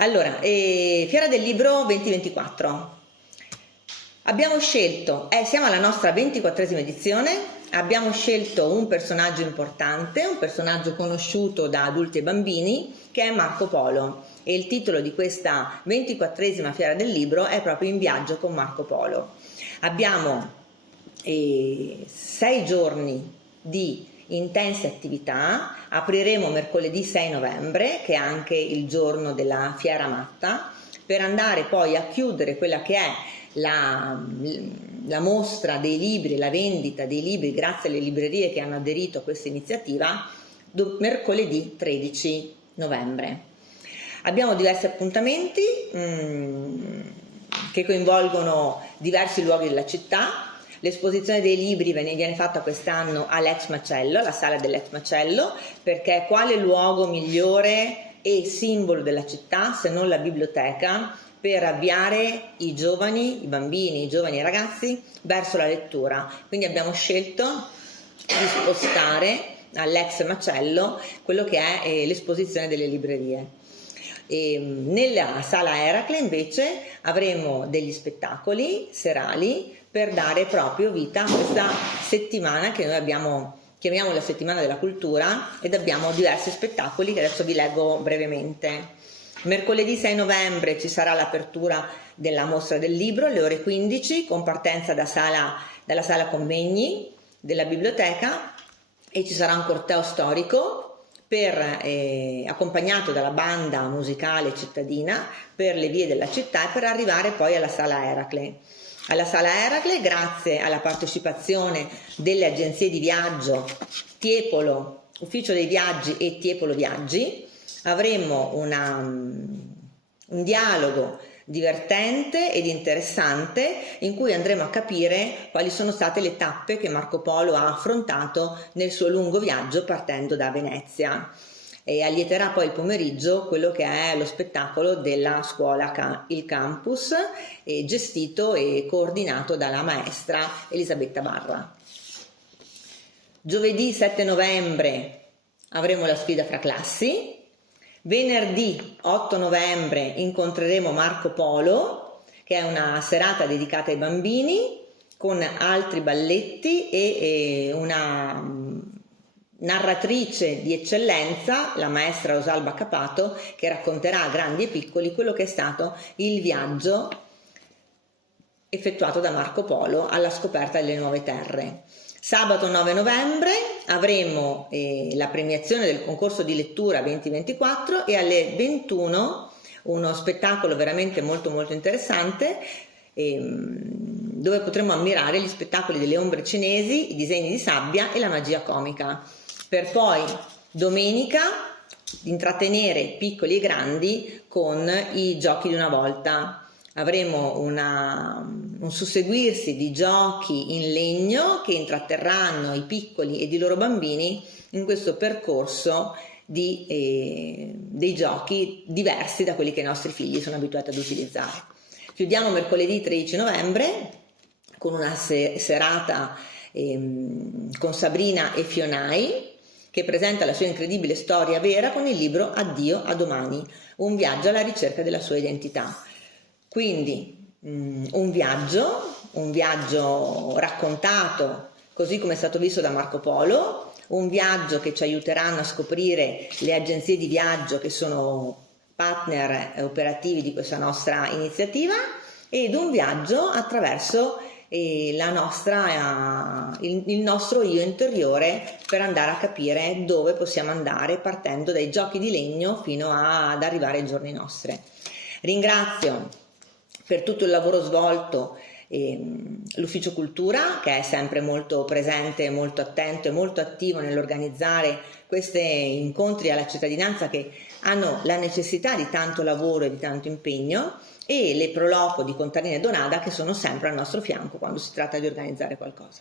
Allora, Fiera del Libro 2024. Abbiamo scelto, siamo alla nostra 24esima edizione, abbiamo scelto un personaggio importante, un personaggio conosciuto da adulti e bambini, che è Marco Polo. E il titolo di questa 24esima Fiera del Libro è proprio In viaggio con Marco Polo. Abbiamo 6 giorni di intense attività. Apriremo mercoledì 6 novembre, che è anche il giorno della Fiera Matta, per andare poi a chiudere quella che è la mostra dei libri, la vendita dei libri grazie alle librerie che hanno aderito a questa iniziativa mercoledì 13 novembre. Abbiamo diversi appuntamenti che coinvolgono diversi luoghi della città. L'esposizione dei libri viene fatta quest'anno all'Ex Macello, alla sala dell'Ex Macello, perché quale luogo migliore e simbolo della città se non la biblioteca per avviare i giovani, i bambini, i giovani e i ragazzi verso la lettura. Quindi abbiamo scelto di spostare all'Ex Macello quello che è l'esposizione delle librerie. Nella sala Eracle invece avremo degli spettacoli serali per dare proprio vita a questa settimana che noi chiamiamo la settimana della cultura, ed abbiamo diversi spettacoli che adesso vi leggo brevemente. Mercoledì 6 novembre ci sarà l'apertura della mostra del libro alle ore 15 con partenza dalla sala convegni della biblioteca, e ci sarà un corteo storico accompagnato dalla banda musicale cittadina per le vie della città e per arrivare poi alla sala Eracle. Alla sala Eracle, grazie alla partecipazione delle agenzie di viaggio Tiepolo, Ufficio dei Viaggi e Tiepolo Viaggi, avremo un dialogo divertente ed interessante in cui andremo a capire quali sono state le tappe che Marco Polo ha affrontato nel suo lungo viaggio partendo da Venezia. E allieterà poi il pomeriggio quello che è lo spettacolo della scuola Il Campus, gestito e coordinato dalla maestra Elisabetta Barra. Giovedì 7 novembre avremo la sfida fra classi. Venerdì 8 novembre incontreremo Marco Polo, che è una serata dedicata ai bambini con altri balletti e una narratrice di eccellenza, la maestra Rosalba Capato, che racconterà a grandi e piccoli quello che è stato il viaggio effettuato da Marco Polo alla scoperta delle nuove terre. Sabato 9 novembre avremo la premiazione del concorso di lettura 2024 e alle 21 uno spettacolo veramente molto molto interessante dove potremo ammirare gli spettacoli delle ombre cinesi, i disegni di sabbia e la magia comica, per poi domenica intrattenere piccoli e grandi con i giochi di una volta. Avremo un susseguirsi di giochi in legno che intratterranno i piccoli ed i loro bambini in questo percorso dei giochi diversi da quelli che i nostri figli sono abituati ad utilizzare. Chiudiamo mercoledì 13 novembre con una serata con Sabrina e Fionai, che presenta la sua incredibile storia vera con il libro Addio a domani, un viaggio alla ricerca della sua identità. Quindi un viaggio raccontato così come è stato visto da Marco Polo, un viaggio che ci aiuteranno a scoprire le agenzie di viaggio che sono partner operativi di questa nostra iniziativa, ed un viaggio attraverso il nostro io interiore per andare a capire dove possiamo andare partendo dai giochi di legno fino ad arrivare ai giorni nostri. Ringrazio per tutto il lavoro svolto l'Ufficio Cultura, che è sempre molto presente, molto attento e molto attivo nell'organizzare questi incontri alla cittadinanza che hanno la necessità di tanto lavoro e di tanto impegno, e le Proloco di Contarina e Donada, che sono sempre al nostro fianco quando si tratta di organizzare qualcosa.